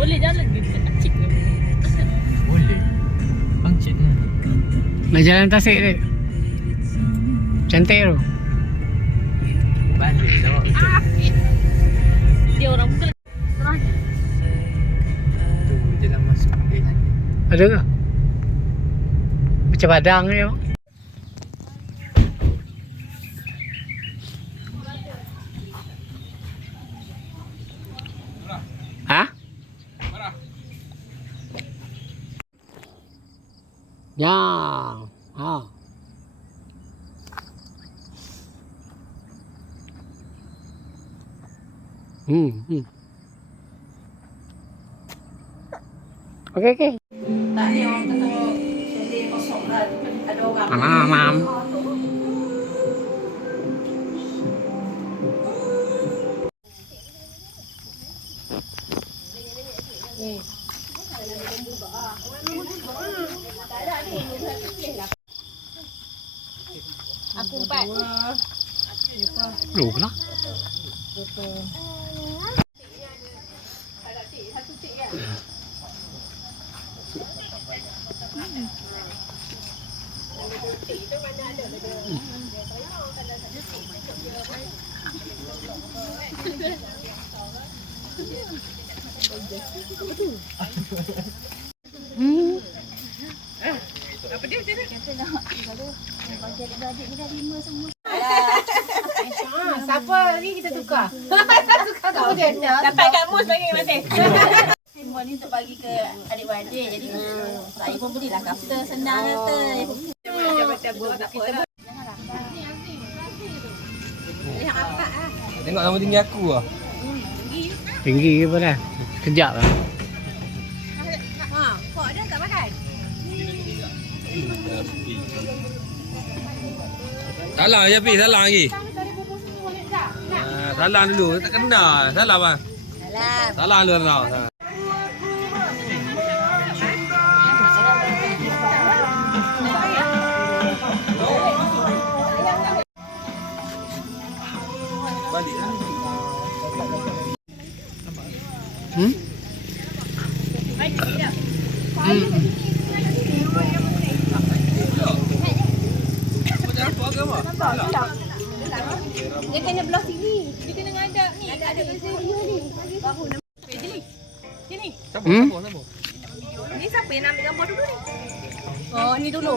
Boleh jalan gitu. Cik ke? Boleh. Pangcit lah. Nak jalan tasik dia. Cantik tu. Balik jawab betul. Dia orang muka terakhir. Tu jalan masuk dia. Ada ke? Macam padang ni. Ha? Ya. Ha. Okey okey. Tak ni orang kata chalet kosong lah. Ada orang. Mam. Aku 4. Lu lah. Apa dia macam mana? Bagi adik-beradik ni dah 5 semua. Siapa ni kita tukar? Tukar kat dia. Dapat kat mus lagi masih. Semua ni untuk bagi ke adik-beradik. Jadi saya pun belilah kaftar senang kata. Tengok nama tinggi aku lah. Tinggi ke apa dah? Kejap lah. Kok ada tak makan? Salah je Pi, salah lagi. Salah dulu, tak kena. Salah bang. Salah. Salah dulu tau. Balik lah. Dia kena belah sini. Dia kena ngadap ni. Ada sini ni. Baru nak. Sini. Siapa? Ni siapa yang nak ambil gambar dulu ni? Oh, ni dulu.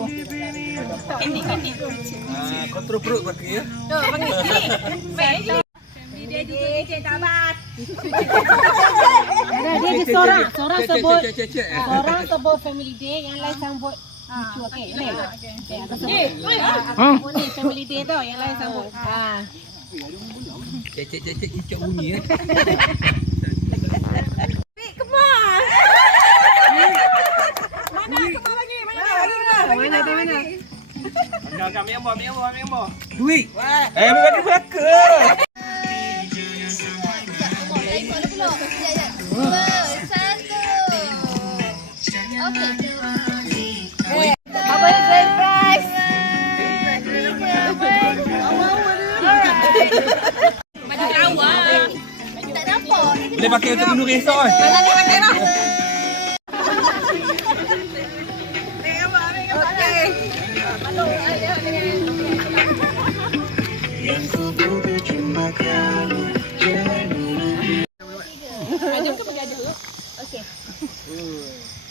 Candy. Kontrol perut pakai ya. Tu, panggil sini. Baik. Dia juga kecil tabat. Dia seorang sebut. Cek. Seorang sebut family day, yang lain sambut lucu. Okey, ni. Ni family day tau, yang lain sambut. Cek icok bunyi ya. Mana? Duit. Bagi belaka. Tengok dulu. Dua, satu. Okey. Apa ni grand prize? Baju lawa. Tak nampak. Boleh pakai untuk bunuh resort kan?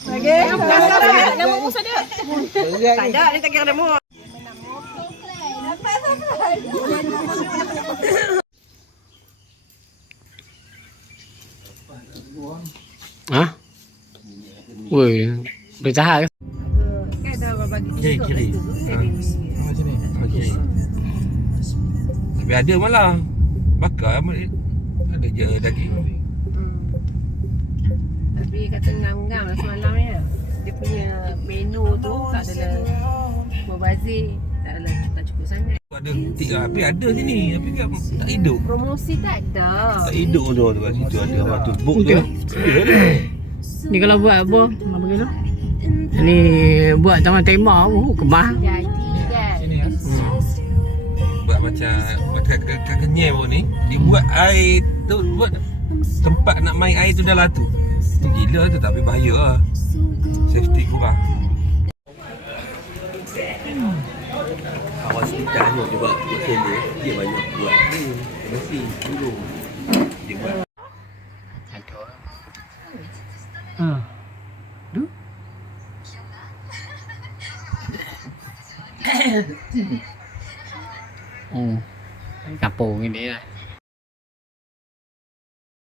Mana ni kamera? Nama musa dia. Tak ada, dia tak kira nama. Ha? Woi, boleh tahan ke? Kiri. Macam ni. Okey. Tapi ada malah. Bakar ada je daging. Tapi kata ngam-ngam lah semalam ni. Dia punya menu tu tak adalah berbazir, tak adalah tak cukup sangat. Ada tik lah. Tapi ada sini. Tapi kan tak hidup. Promosi tak ada. Tak hidup tu kat situ ada apa tu. Book tu. Ni kalau buat apa? Apa begitu? Ni buat taman tema kemah. Jadi kan. Sini ya. Buat macam kat kenyai pun ni. Dibuat air tu buat tempat nak main air tu dah lah tu. Tu gila. Bila tu tapi bahaya lah. Safety kurang. Kawan sekitar ni dia buat hotel dia banyak buat ni mesti dulu dia buat Tu. Oh. Kampung ni dia.